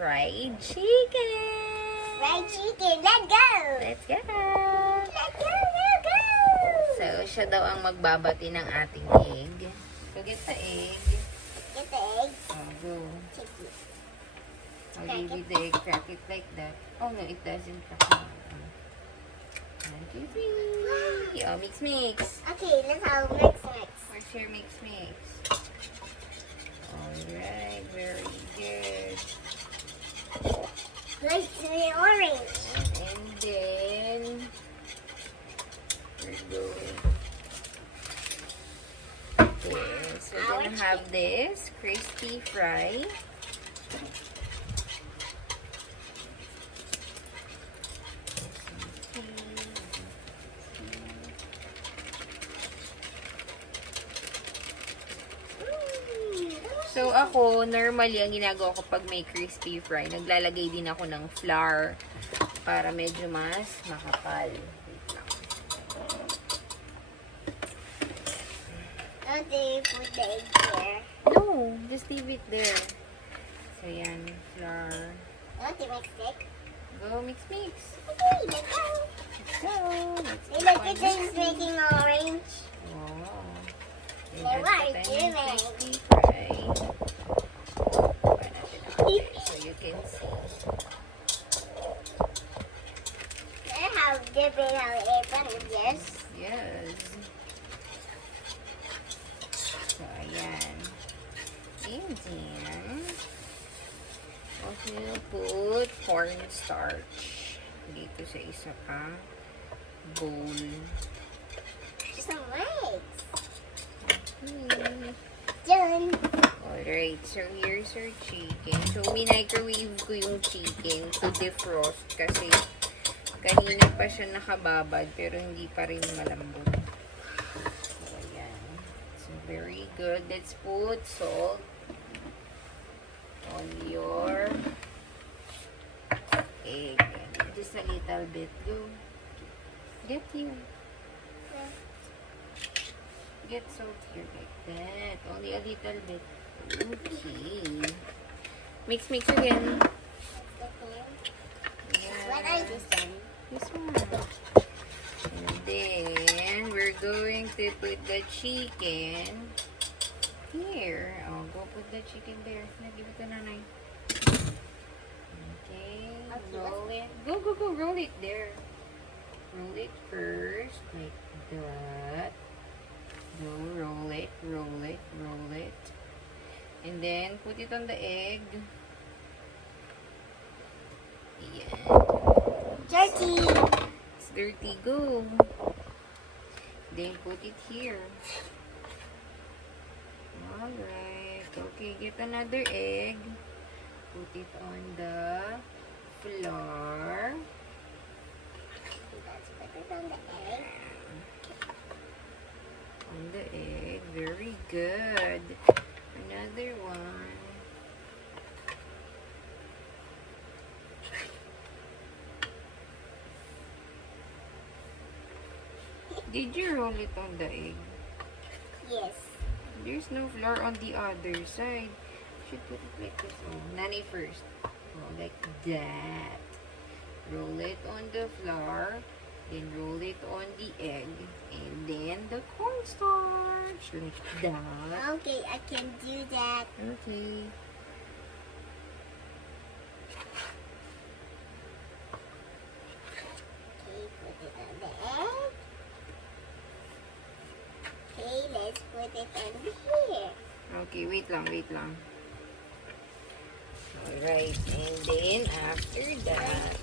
fried chicken. Fried chicken, let's go! Let's go! Let's go, let's go! So, siya daw ang magbabati ng ating egg. So, get the egg. Get the egg. Oh, go. Chicken. I'll Crack give you it. the egg. Crack it like that. Oh, no, it doesn't crack. 1, 2, 3. Oh, mix, mix. Okay, let's have mix. Where's your mix, mix? Alright, very good. Let's do the orange. And then, we're going. This. We're gonna have this crispy fry. So, ako, normally, ang ginagawa ko pag may crispy fry, naglalagay din ako ng flour para medyo mas makapal. Wait lang. Don't they put the egg there? No, just leave it there. So, yan, flour. Don't they mix it? Go, mix, mix. Okay, let's go. Let's go. Let's Hey, keep look, on it is mixing. making orange. Oh. Hey, what are you doing? Crispy fry. Buka natin ang egg so you can see. I have dipping our apron, yes. Yes. So, ayan. And then, also put cornstarch dito sa isa pa bowl. Some eggs. Okay. Done. Alright, so here's our chicken. So, minicrowave ko yung chicken to defrost kasi kanina pa siya nakababad pero hindi pa rin malambot. So, ayan. So, very good. Let's put salt on your egg. Just a little bit. Go. Get here. Get salt here like that. Only a little bit. Okay. Mix, mix again. What are Yeah. these then? This one. And then, we're going to put the chicken here. Oh, go put the chicken there. Give it to nanay. Okay. Roll it. Go, go, go. Roll it there. Roll it first. Like that. Go, roll it, roll it, roll it. And then, put it on the egg. Yeah. Turkey. It's dirty. Go. Then, put it here. Alright. Okay, get another egg. Put it on the floor. Let's put it on the egg. On the egg. Very good. Another one. Did you roll it on the egg? Yes. There's no flour on the other side. Should put it like this. Oh, nanny first. Oh, like that. Roll it on the flour. Then roll it on the egg. And then the cornstarch. Like that. Okay, I can do that. Okay. Okay, put it on the egg. Okay, let's put it on here. Okay, wait lang, wait lang. Alright, and then after that,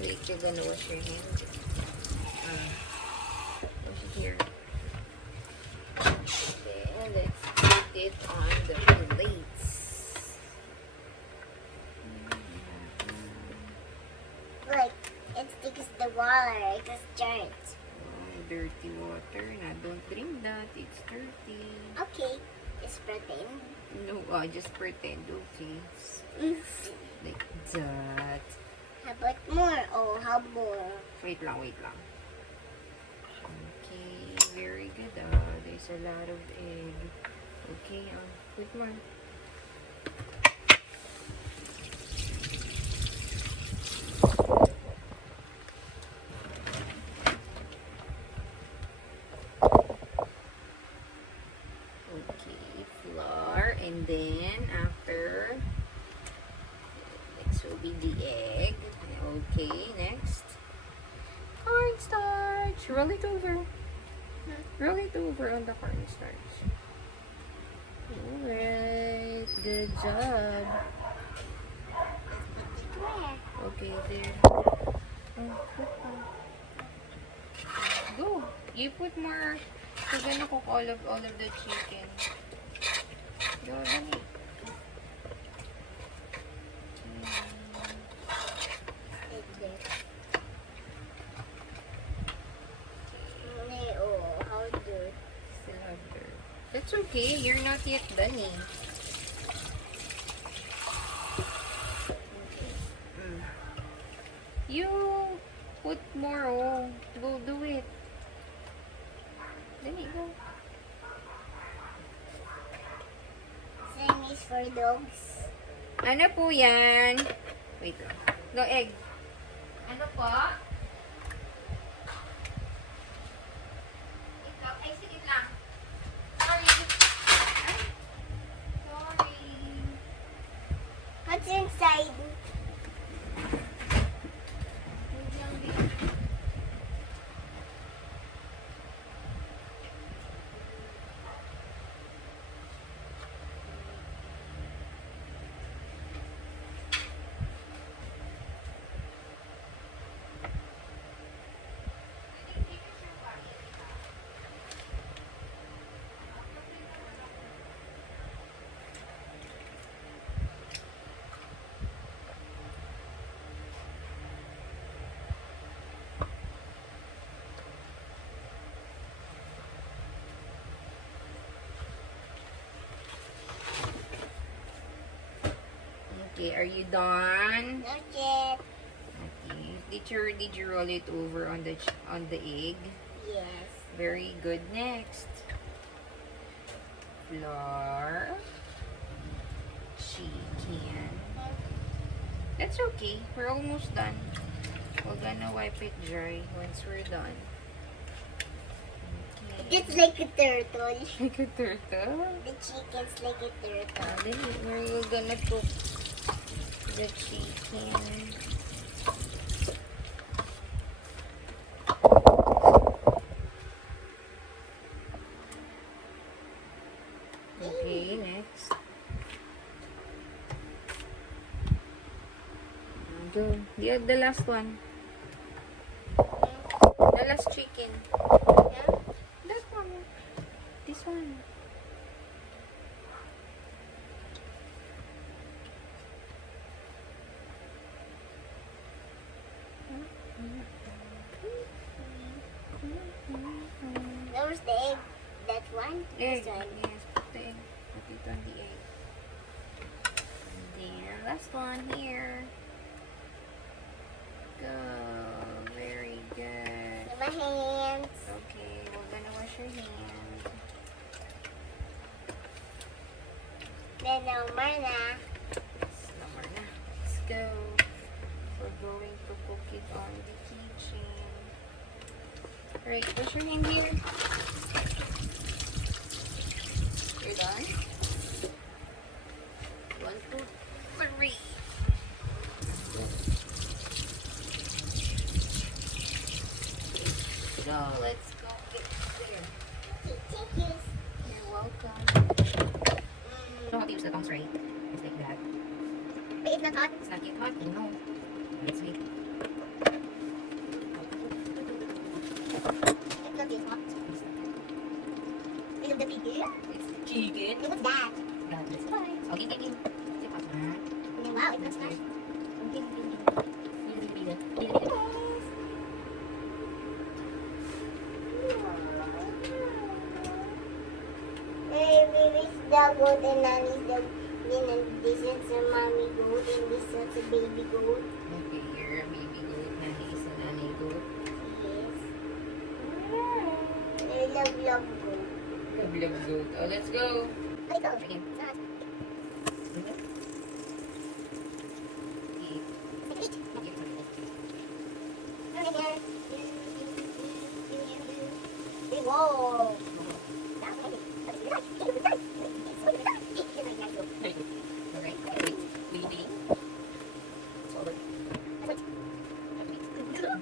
wait, you're gonna wash your hands. Wash it here. Then let's put it on the plates. Look, it sticks the water. It is dirt. Oh, dirty water. Now, don't drink that. It's dirty. Okay, it's protein. No, just pretend, okay? Like that. How about more? Oh, how more? Wait lang, wait lang. Okay, very good. There's a lot of egg. Okay, put more. Okay, next. Cornstarch. Roll it over. Roll it over on the cornstarch. Alright. Good job. Where? Okay, there. Go. You put more. You're gonna cook all of the chicken. Go, dali. Like this. Oh, how do it? Still have there. That's okay. You're not yet done eh. Mm. You put more. Oh, go do it. Dali, go. Same is for dogs. Ano po yan? Wait lang. Go, egg. Ano po? Ikaw, ay, sige lang. Sorry. Ay. Sorry. What's inside? Wait lang, baby. Okay, are you done? Not yet. Okay. Did you roll it over on the egg? Yes. Very good. Next. Flour. Chicken. That's okay. We're almost done. We're gonna wipe it dry once we're done. Okay. It's like a turtle. Like a turtle. The chicken's like a turtle. Then we're gonna cook the chicken. Okay, next. Go. The last one. The last chicken. Yeah? That one. This one. Where's the egg? That one? Egg. This one. Yes, put the egg. Put it on the egg. There. Last one here. Go. Very good. In my hands. Okay, we're gonna wash your hands. Then no more na. Number na. Let's go. We're going to cook it on the kitchen. Alright, wash your hand here. You're done? 1, 2, 3. So, let's go get there. Okay, thank you. You're welcome. Know how to use the tongs, right? Just like that. But it's not hot. It's not yet hot, I know. Let's wait. It's not yet hot. Look at the big. It's chicken. Look at that. That's fine. Okay, give me. Tip up, ha? And then, wow, it's not. Maybe it's the goat and nanny's the and this is a mommy goat and this is a baby goat. Okay, you're a baby goat. Nanny is a nanny goat. Yes. I love goat. Love goat. Oh, let's go. Let go. Again. Not. Okay. Whoa. Alright, wait. Waiting. It's over. How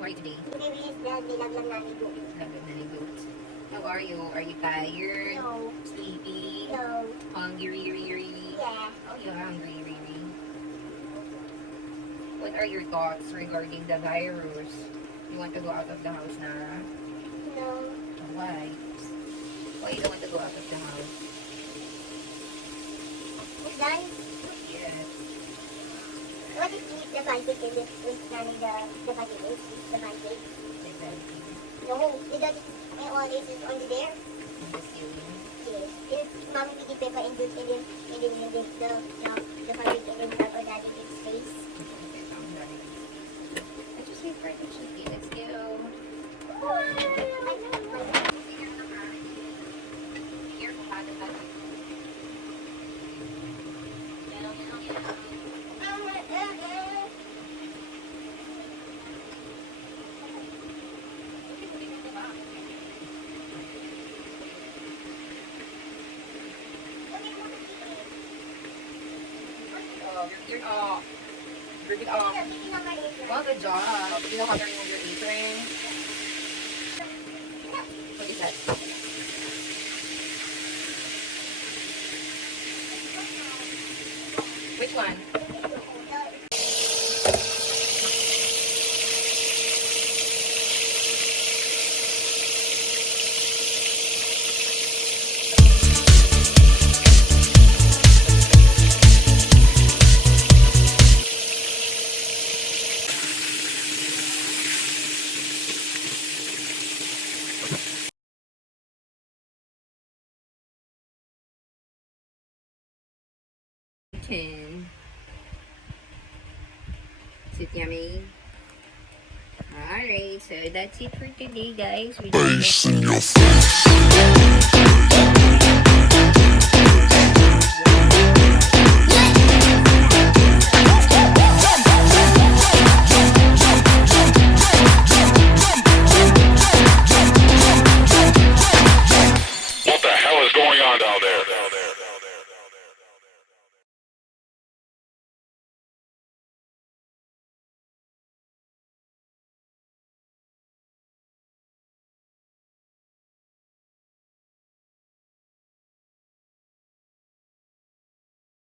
are you today? Today we use the nilaglag namin goat. Lagad na ni Goats. How are you? Are you tired? No. Sleepy? No. Hungry? Yeah. Oh, you're hungry, Riri. What are your thoughts regarding the virus? You want to go out of the house, Nara? No. Why? Why you don't want to go out of the house? It's done. Yes. What if you eat the pancake and it's nani the pancake? The pancake? Exactly. No. Because all this is on there. In the ceiling. Yes. If mommy piggy pepper and good and then the pancake and then have a daddy gives face. Okay, I'm done. I just wait for the chicken. Let's go. Here, paano ba? You're off. Bring it off. Well, good job. You know how to remove your apron? What is that? Which one? Chicken. Is it yummy? Alright, so that's it for today, guys. We Bass in your face.